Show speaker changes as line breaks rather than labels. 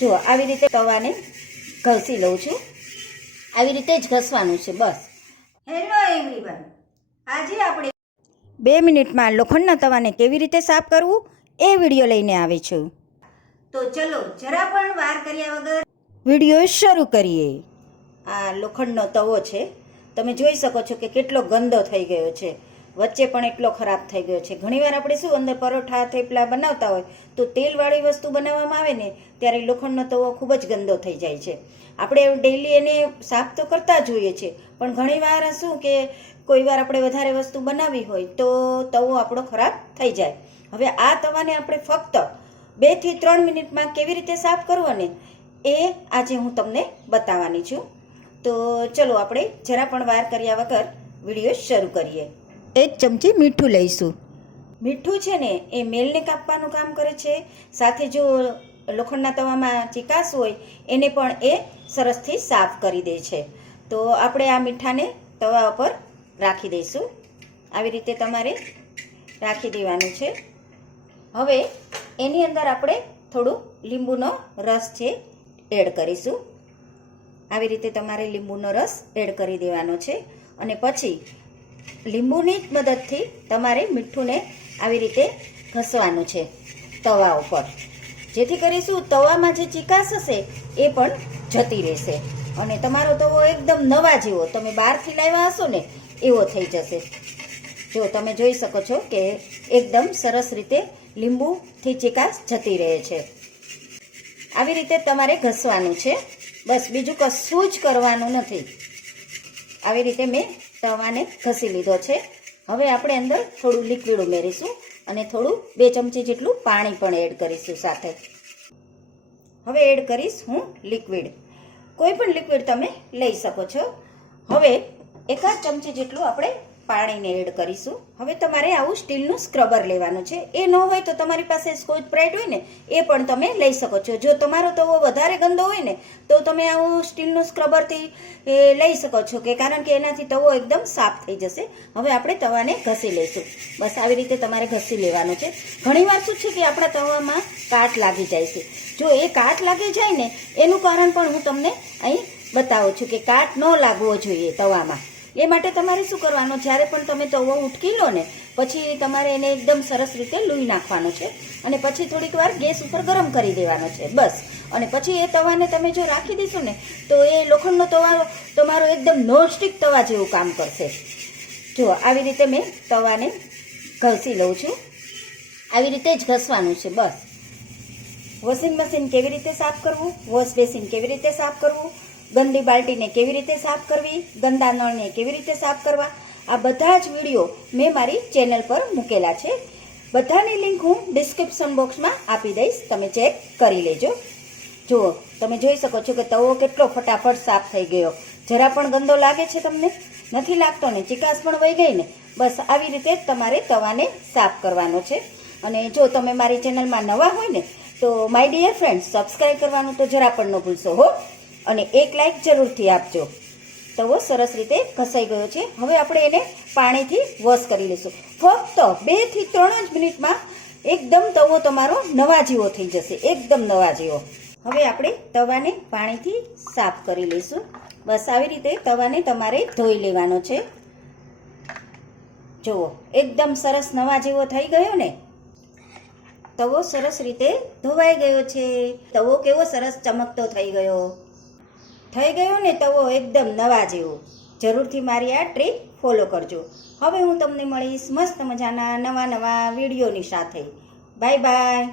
જો આવી રીતે તવાને ઘસી લઉં છું. આવી રીતે જ ઘસવાનું છે બસ. Hello everyone. આજે આપણે બે મિનિટમાં લોખંડના તવાને કેવી રીતે સાફ કરવું એ વીડિયો લઈને આવે છું. તો ચલો જરા પણ વાર કર્યા વગર વીડિયો શરૂ કરીએ. આ લોખંડનો તવો છે. તમે જોઈ શકો છો કે કેટલો ગંદો થઈ ગયો છે. વચ્ચે પણ એટલો ખરાબ થઈ ગયો છે. ઘણીવાર આપણે શું અંદર પરોઠા થેપલા બનાવતા હોય તો તેલવાળી વસ્તુ બનાવવામાં આવે ને ત્યારે લોખંડનો તવો ખૂબ જ ગંદો થઈ જાય છે. આપણે ડેઈલી એને સાફ તો કરતા જ હોઈએ છીએ, પણ ઘણીવાર શું કે કોઈ વાર આપણે વધારે વસ્તુ બનાવી હોય તો તવો આપણો ખરાબ થઈ જાય. હવે આ તવાને આપણે ફક્ત બેથી ત્રણ મિનિટમાં કેવી રીતે સાફ કરવો ને એ આજે હું તમને બતાવવાની છું. તો ચલો આપણે જરા પણ વાર કર્યા વગર વીડિયો શરૂ કરીએ. એક ચમચી મીઠું લઈશું. મીઠું છે ને, એ મેલને કાપવાનું કામ કરે છે. સાથે જો લોખંડના તવામાં ચિકાસ હોય, એને પણ એ સરસથી સાફ કરી દે છે. તો આપણે આ મીઠાને તવા ઉપર રાખી દઈશું. આવી રીતે તમારે રાખી દેવાનું છે. હવે એની અંદર આપણે થોડું લીંબુનો રસ છે, એડ કરીશું. આવી રીતે તમારે લીંબુનો રસ એડ કરી દેવાનો છે. અને પછી લીંબુની જ મદદથી તમારે મીઠુંને આવી રીતે ઘસવાનું છે તવા ઉપર. જેથી કરીશું તવામાં જે ચિકાસ હશે એ પણ જતી રહેશે. અને તમારો તવો એકદમ નવા જેવો, તમે બહારથી લાવ્યા હશો ને, એવો થઈ જશે. જો તમે જોઈ શકો છો કે એકદમ સરસ રીતે લીંબુથી ચિકાસ જતી રહે છે. આવી રીતે તમારે ઘસવાનું છે. બસ બીજું કશું જ કરવાનું નથી. આવી રીતે મેં તવાને ઘસી લીધો છે. હવે આપણે અંદર થોડું લિક્વિડ ઉમેરીશું અને થોડું બે ચમચી જેટલું પાણી પણ એડ કરીશું સાથે. હવે એડ કરીશ હું લિક્વિડ કોઈ પણ લિક્વિડ તમે લઈ શકો છો. હવે એકાદ ચમચી જેટલું આપણે પાણીને એડ કરીશું. હવે તમારે આવું સ્ટીલનું સ્ક્રબર લેવાનું છે. એ ન હોય તો તમારી પાસે સ્કોચ બ્રાઇટ હોય ને, એ પણ તમે લઈ શકો છો. જો તમારો તવો વધારે ગંદો હોય ને, તો તમે આવું સ્ટીલનું સ્ક્રબરથી લઈ શકો છો કે કારણ કે એનાથી તવો એકદમ સાફ થઈ જશે. હવે આપણે તવાને ઘસી લઈશું. બસ આવી રીતે તમારે ઘસી લેવાનું છે. ઘણીવાર શું છે કે આપણા તવામાં કાટ લાગી જાય છે. જો એ કાટ લાગી જાય ને, એનું કારણ પણ હું તમને અહીં બતાવું છું કે કાટ ન લાગવો જોઈએ તવામાં. એ માટે તમારે શું કરવાનું? જ્યારે પણ તમે તવો ઉટકી લો ને, પછી તમારે એને એકદમ સરસ રીતે લૂઈ નાખવાનો છે અને પછી થોડીક વાર ગેસ ઉપર ગરમ કરી દેવાનો છે, બસ. અને પછી એ તવાને તમે જો રાખી દેશો ને, તો એ લોખંડનો તવા તમારો એકદમ નોનસ્ટિક તવા જેવું કામ કરશે. જો, આવી રીતે મેં તવાને ઘસી લઉં છું. આવી રીતે જ ઘસવાનું છે, બસ. વોશિંગ મશીન કેવી રીતે સાફ કરવું? વોશ બેસિન કેવી રીતે સાફ કરવું? ગંદી બાલ્ટીને કેવી રીતે સાફ કરવી, ગંદા નળને કેવી રીતે સાફ કરવા, આ બધા જ વીડિયો મેં મારી ચેનલ પર મૂકેલા છે. બધાની લિંક હું ડિસ્ક્રિપ્શન બોક્સમાં આપી દઈશ, તમે ચેક કરી લેજો. જુઓ, તમે જોઈ શકો છો કે તવો કેટલો ફટાફટ સાફ થઈ ગયો. જરા પણ ગંદો લાગે છે તમને? નથી લાગતો ને? ચિકાસ પણ વહી ગઈ ને? બસ, આવી રીતે તમારે તવાને સાફ કરવાનો છે. અને જો તમે મારી ચેનલમાં નવા હોય ને, તો માય ડિયર ફ્રેન્ડ સબસ્ક્રાઈબ કરવાનું તો જરા પણ ન ભૂલશો, હો. અને એક લાઈક જરૂરથી આપજો. તવો સરસ રીતે ઘસાઈ ગયો છે. હવે આપણે એને પાણીથી વોશ કરી લઈશું. ફક્ત બેથી ત્રણ જ મિનિટમાં એકદમ તવો તમારો નવા જેવો થઈ જશે. એકદમ નવા જેવો. હવે આપણે તવાને પાણીથી સાફ કરી લઈશું. બસ આવી રીતે તવાને તમારે ધોઈ લેવાનો છે. જુઓ, એકદમ સરસ નવા જેવો થઈ ગયો ને? તવો સરસ રીતે ધોવાઈ ગયો છે. તવો કેવો સરસ ચમકતો થઈ ગયો. થઈ ગયો ને તવો એકદમ નવા જેવો. જરૂરથી મારી આ ટ્રીક ફોલો કરજો. હવે હું તમને મળીશ મસ્ત મજાના નવા નવા વિડીયોની સાથે. Bye bye.